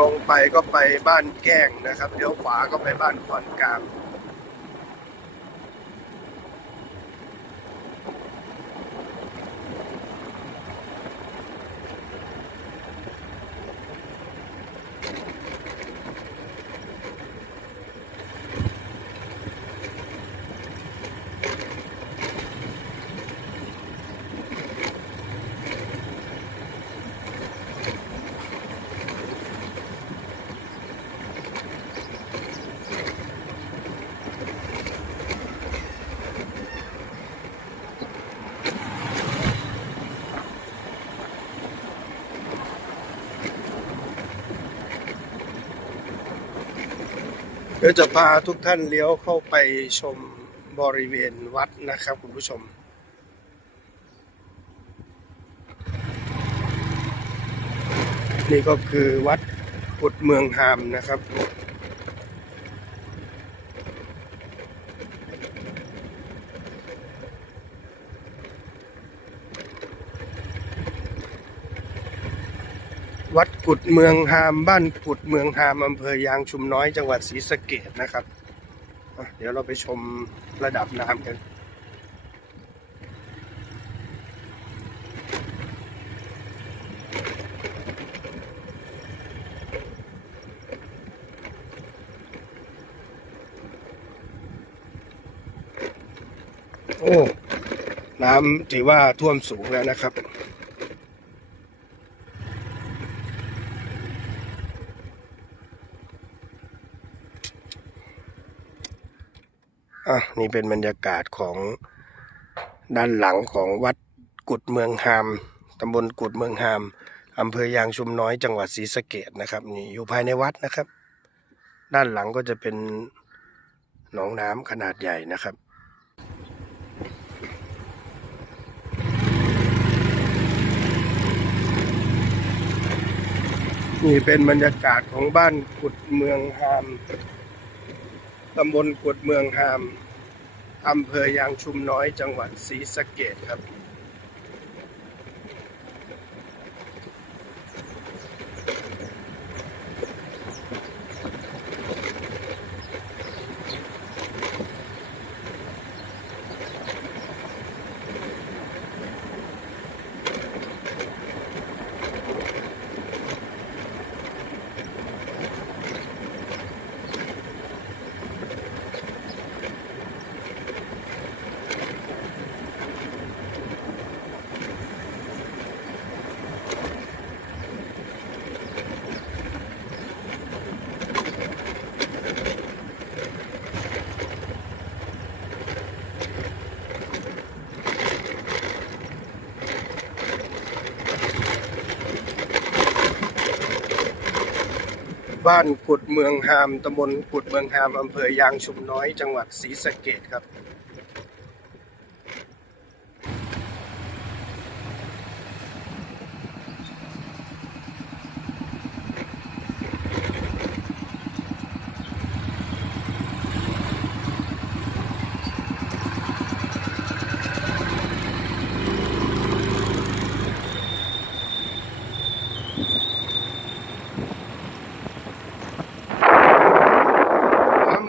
รงไปก็ไปบ้านแก้งนะครับเลี้ยวขวาก็ไปบ้านขอนกลาง เดี๋ยวจะพาทุกท่านเลี้ยวเข้าไปชมบริเวณวัดนะครับคุณผู้ชม นี่ก็คือวัดกุดเมืองหามนะครับ วัดกุดเมืองหามบ้านกุดเมืองหามอำเภอยางชุมน้อยจังหวัดศรีสะเกดนะครับ เดี๋ยวเราไปชมระดับน้ำกันโอ้ น้ำถือว่าท่วมสูงแล้วนะครับ อะนี่เป็นบรรยากาศของด้านหลังของวัดกุดเมืองหามตำบลกุดเมืองหามอำเภอยางชุมน้อยจังหวัดศรีสะเกดนะครับนี่อยู่ภายในวัดนะครับ ด้านหลังก็จะเป็นหนองน้ำขนาดใหญ่นะครับนี่เป็นบรรยากาศของบ้านกุดเมืองหาม ตำบลกุดเมืองหามอำเภอยางชุมน้อยจังหวัดศรีสะเกดครับ บ้านกุดเมืองหามตำบลกุดเมืองหามอำเภอยางชุมน้อย จังหวัดศรีสะเกดครับ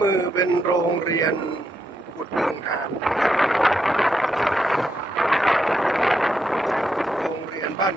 มือเป็นโรงเรียนอุดเมืองามโรงเรียนบ้าน